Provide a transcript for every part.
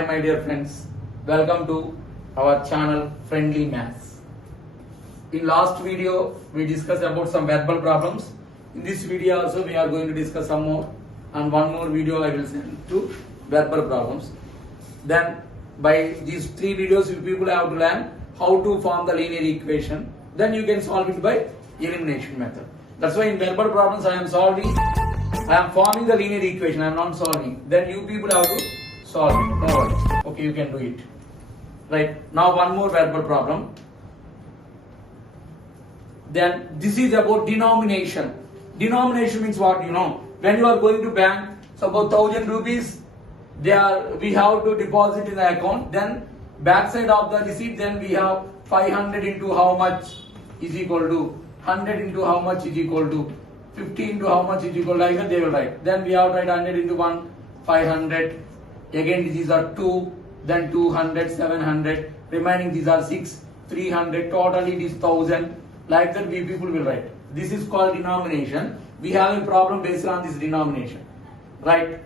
Hi my dear friends, welcome to our channel Friendly Maths. In last video we discussed about some verbal problems. In this video also we are going to discuss some more, and one more video I will send to verbal problems. Then by these three videos you people have to learn how to form the linear equation. Then you can solve it by elimination method. That's why in verbal problems I am forming the linear equation, I am not solving. Then you people have to solve it. No worries. Okay, you can do it. Right. Now one more verbal problem. Then this is about denomination. Denomination means what? You know, when you are going to bank, suppose 1000 rupees, we have to deposit in the account. Then backside of the receipt, then we have 500 into how much is equal to 100 into how much is equal to 50 into how much is equal to, like that they will write. Then we have to write 100 into 1, 500. Again these are 2, then 200, 700. Remaining these are 6, 300. Totally it is 1000. Like that we people will write. This is called denomination. We have a problem based on this denomination. Right.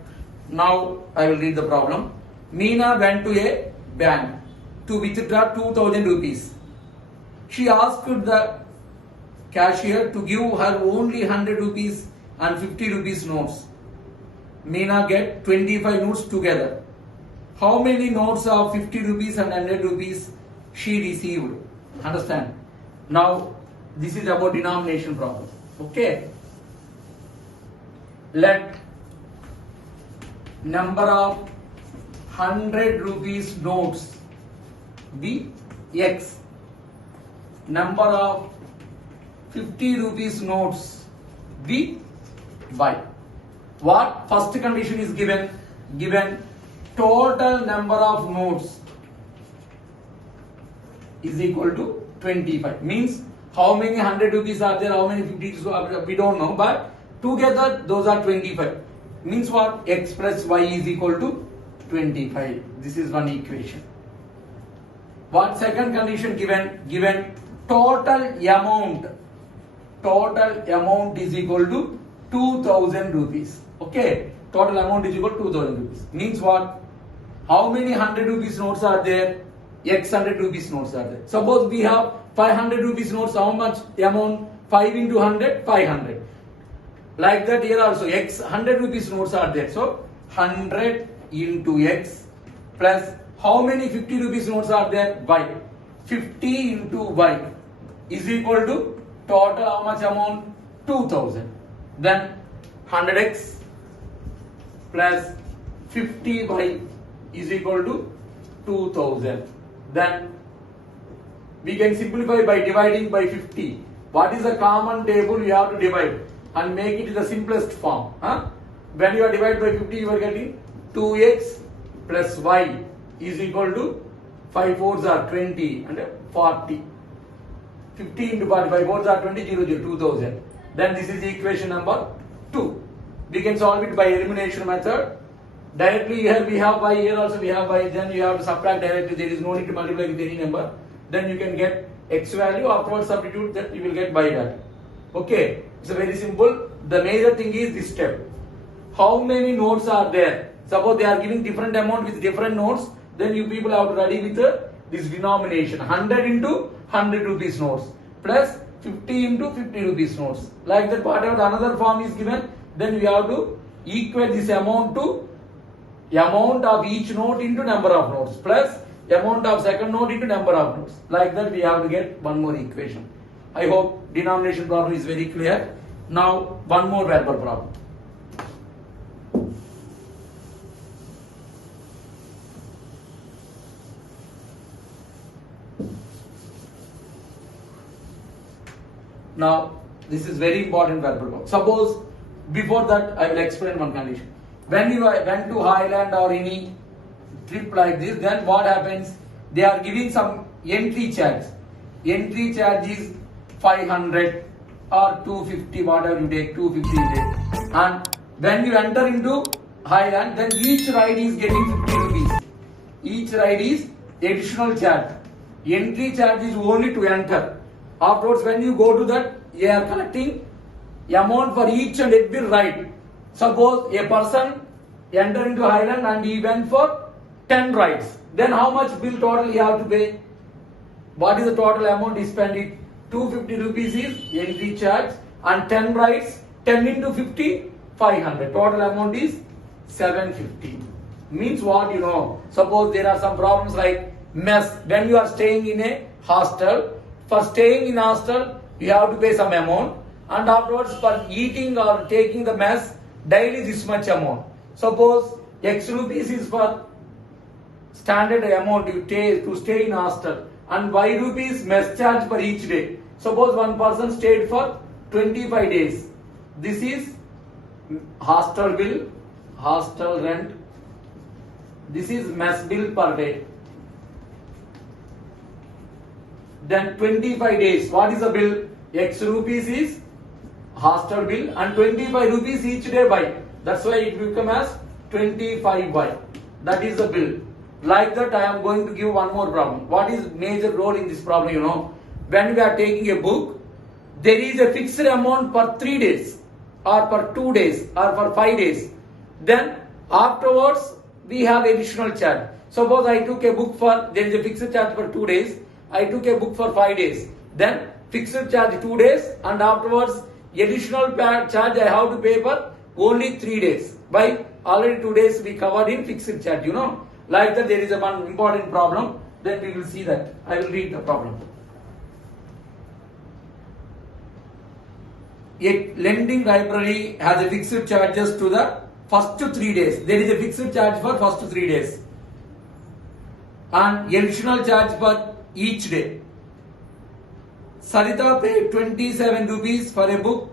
Now I will read the problem. Meena went to a bank to withdraw 2000 rupees. She asked the cashier to give her only 100 rupees and 50 rupees notes. Meena get 25 notes together. How many notes of 50 rupees and 100 rupees she received? Understand? Now this is about denomination problem. Okay. Let number of 100 rupees notes be X. Number of 50 rupees notes be Y. What first condition is given? Given total number of notes is equal to 25. Means how many 100 rupees are there, how many 50 are there, we don't know, but together those are 25. Means what? X plus Y is equal to 25. This is one equation. What second condition given? Given total amount is equal to 2000 rupees. Okay, total amount is equal to 2000 rupees. Means what? How many 100 rupees notes are there? X 100 rupees notes are there. Suppose we have 500 rupees notes. How much amount? 5 into 100, 500. Like that here also X 100 rupees notes are there. So 100 into X plus how many 50 rupees notes are there? Y. 50 into Y is equal to total how much amount? 2000. Then 100X plus 50Y is equal to 2000. Then we can simplify by dividing by 50. What is the common table? You have to divide and make it in the simplest form. When you are divided by 50, you are getting 2x plus y is equal to 5 4s are 20 and 40. 50 into 40, 5 4s are 20, 0, 0, 2000. Then this is equation number 2. We can solve it by elimination method. Directly here we have y, here also we have y, then you have to subtract directly, there is no need to multiply with any number. Then you can get x value, afterwards substitute that you will get y value. Okay, it's a very simple. The major thing is this step. How many notes are there? Suppose they are giving different amount with different notes, then you people have to ready with this denomination. 100 into 100 rupees notes plus 50 into 50 rupees notes. Like that, whatever the another form is given, then we have to equate this amount to amount of each note into number of notes plus amount of second note into number of notes. Like that we have to get one more equation. I hope denomination problem is very clear. Now one more verbal problem. Now this is very important verbal problem. Suppose before that I will explain one condition. When you went to Highland or any trip like this, then what happens? They are giving some entry charge. Entry charge is 500 or 250, whatever you take, 250 you take. And when you enter into Highland, then each ride is getting 50 rupees. Each ride is additional charge. Entry charge is only to enter. Afterwards, when you go to that, you are collecting amount for each and every ride. Suppose a person enter into Highland and he went for 10 rides. Then how much bill total you have to pay? What is the total amount you spend it? 250 rupees is entry charge and 10 rides, 10 into 50, 500. Total amount is 750. Means what you know? Suppose there are some problems like mess. When you are staying in a hostel, for staying in hostel, you have to pay some amount, and afterwards for eating or taking the mess, daily this much amount. Suppose X rupees is for standard amount you take to stay in hostel, and Y rupees mess charge for each day. Suppose one person stayed for 25 days. This is hostel bill, hostel rent. This is mess bill per day. Then 25 days. What is the bill? X rupees is hostel bill and 25 rupees each day by. That's why it will become as 25Y. That is the bill. Like that, I am going to give one more problem. What is major role in this problem? You know, when we are taking a book, there is a fixed amount for 3 days or for 2 days or for 5 days. Then afterwards, we have additional charge. Suppose I took a book for, there is a fixed charge for 2 days. I took a book for 5 days. Then fixed charge 2 days, and afterwards additional charge I have to pay for only 3 days. By already 2 days we covered in fixed charge, you know. Like that, there is a one important problem. Then we will see that. I will read the problem. A lending library has a fixed charges to the first 3 days. There is a fixed charge for first 3 days and additional charge for each day. Sarita paid 27 rupees for a book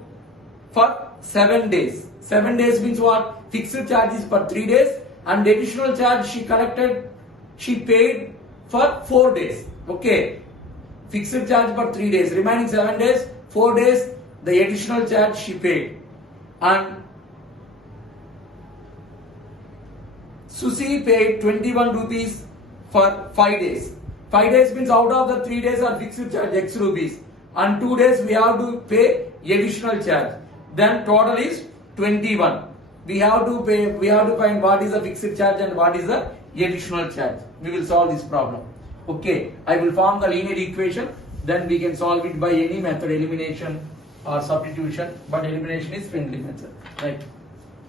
for 7 days. 7 days means what? Fixed charges for 3 days and additional charge she paid for 4 days. Okay. Fixed charge for 3 days. Remaining 7 days, 4 days, the additional charge she paid. And Susi paid 21 rupees for 5 days. 5 days means out of the 3 days are fixed charge X rupees, and 2 days we have to pay additional charge. Then total is 21. We have to find what is the fixed charge and what is the additional charge. We will solve this problem. Okay, I will form the linear equation. Then we can solve it by any method, elimination or substitution. But elimination is friendly method. Right?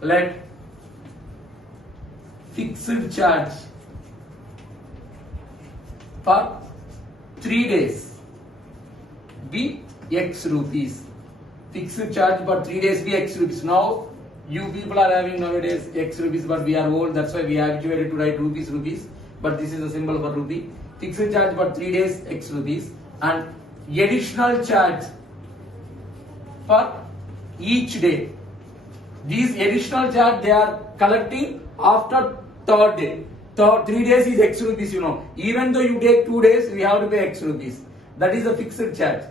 Let fixed charge for 3 days be X rupees. Fixed charge for 3 days be X rupees. Now you people are having nowadays X rupees, but we are old. That's why we are habituated to write rupees. But this is a symbol for rupee. Fixed charge for 3 days X rupees and additional charge for each day. These additional charge they are collecting after 3rd day. 3 days is X rupees, you know. Even though you take 2 days, we have to pay X rupees. That is the fixed charge.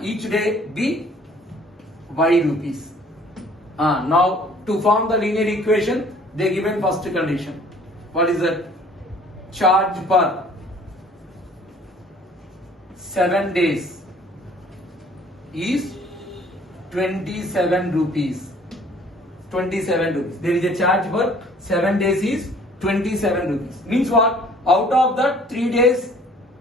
Each day be Y rupees. Now to form the linear equation, they given first condition. What is that? Charge per 7 days is 27 rupees. 27 rupees. There is a charge for 7 days is 27 rupees. Means what? Out of that 3 days,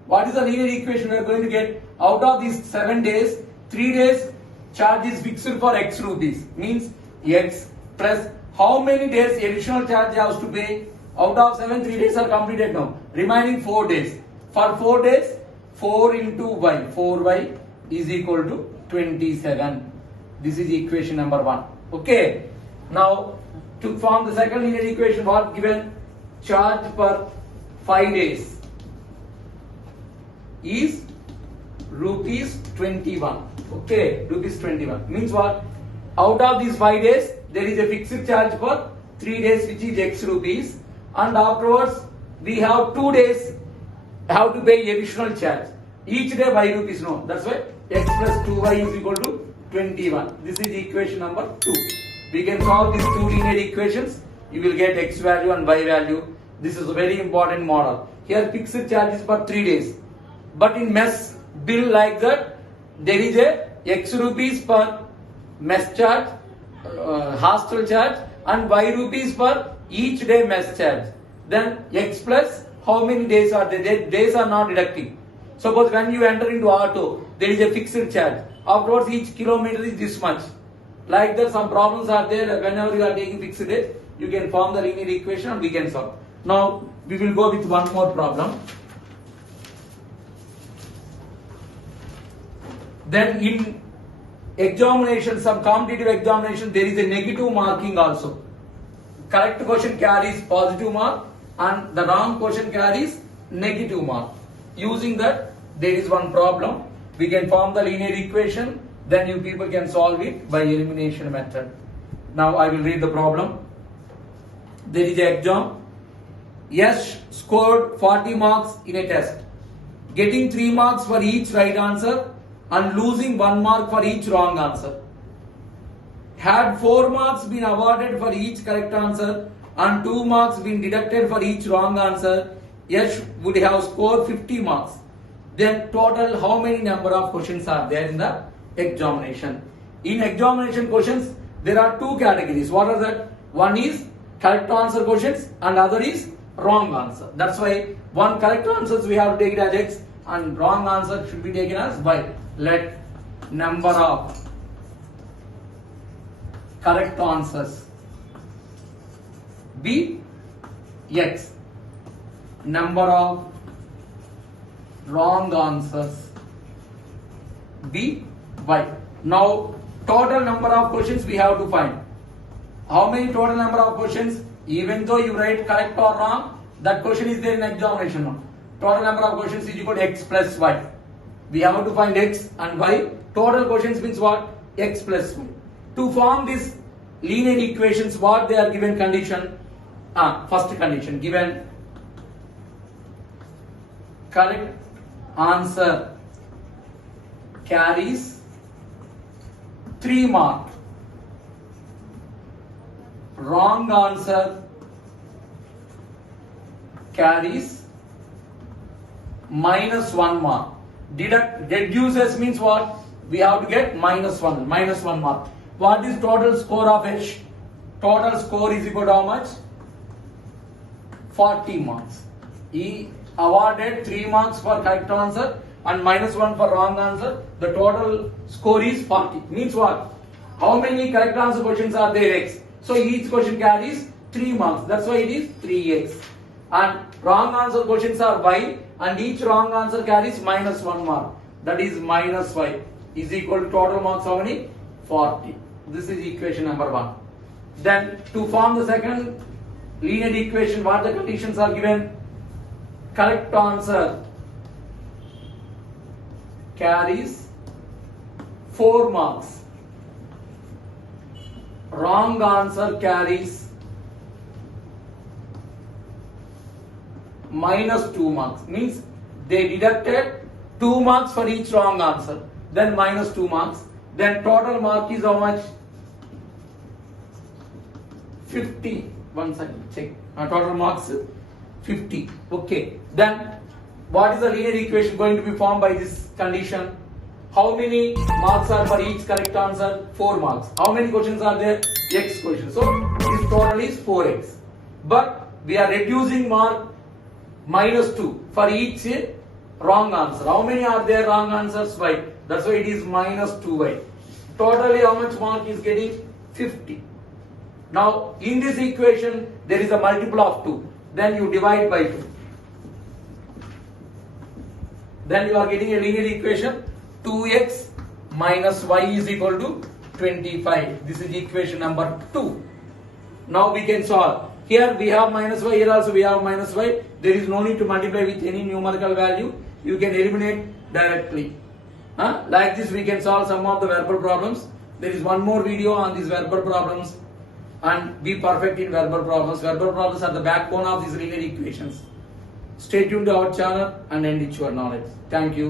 what is the linear equation we are going to get? Out of these 7 days, 3 days charge is fixed for X rupees. Means X plus how many days additional charge has to pay? Out of 7, 3 days are completed now. Remaining 4 days. For 4 days, 4 into Y. 4Y is equal to 27. This is equation number 1. Okay. Now to form the second linear equation, what given? Charge per 5 days is rupees 21. Okay, rupees 21 means what? Out of these 5 days, there is a fixed charge for 3 days, which is X rupees, and afterwards we have 2 days have to pay additional charge. Each day Y rupees. No, that's why X plus 2Y is equal to 21. This is equation number 2. We can solve these two linear equations. You will get X value and Y value. This is a very important model. Here fixed charge is for 3 days. But in mess bill like that, there is a X rupees per mess charge, hostel charge, and Y rupees per each day mess charge. Then x plus how many days are there? Days are not deducting. Suppose when you enter into auto, there is a fixed charge. Afterwards, each kilometer is this much. Like that, some problems are there. Whenever you are taking fixed days, you can form the linear equation and we can solve. Now, we will go with one more problem. Then in examination, some competitive examination, there is a negative marking also. Correct question carries positive mark and the wrong question carries negative mark. Using that, there is one problem. We can form the linear equation, then you people can solve it by elimination method. Now I will read the problem. There is an exam. Yes scored 40 marks in a test, getting 3 marks for each right answer and losing 1 mark for each wrong answer. Had 4 marks been awarded for each correct answer and 2 marks been deducted for each wrong answer, Yash would have scored 50 marks. Then total how many number of questions are there in the examination? In examination questions, there are 2 categories. What are that? One is correct answer questions and other is wrong answer. That's why one correct answers we have to take it as X and wrong answer should be taken as Y. Let number of correct answers be X. Number of wrong answers be Y. Now total number of questions we have to find. How many total number of questions? Even though you write correct or wrong, that question is there in examination. Total number of questions is equal to X plus Y. We have to find X and Y. Total questions means what? X plus Y. To form this linear equations, what they are given condition? First condition given correct answer carries 3 mark. Wrong answer carries -1 mark. Deduces means what? We have to get -1 mark. What is total score of H? Total score is equal to how much? 40 marks. He awarded 3 marks for correct answer and -1 for wrong answer. The total score is 40. Means what? How many correct answer questions are there? X. So each question carries 3 marks. That's why it is 3x. And wrong answer questions are Y and each wrong answer carries -1 mark. That is -Y is equal to total marks how many? 40. This is equation number 1. Then to form the second linear equation, what the conditions are given? Correct answer carries 4 marks. Wrong answer carries -2 marks. Means they deducted 2 marks for each wrong answer. Then -2 marks. Then total mark is how much? 50. One second, check. Total marks 50. Okay. Then what is the linear equation going to be formed by this condition? How many marks are for each correct answer? 4 marks. How many questions are there? X questions. So this total is 4x. But we are reducing mark -2 for each wrong answer. How many are there wrong answers? Y. That's why it is -2y. Totally how much mark is getting? 50. Now in this equation there is a multiple of 2. Then you divide by 2. Then you are getting a linear equation 2x minus y is equal to 25. This is equation number 2. Now we can solve. Here we have -y, here also we have -y. There is no need to multiply with any numerical value. You can eliminate directly. Like this we can solve some of the verbal problems. There is one more video on these verbal problems and be perfect in verbal problems. Verbal problems are the backbone of these linear equations. Stay tuned to our channel and enrich your knowledge. Thank you.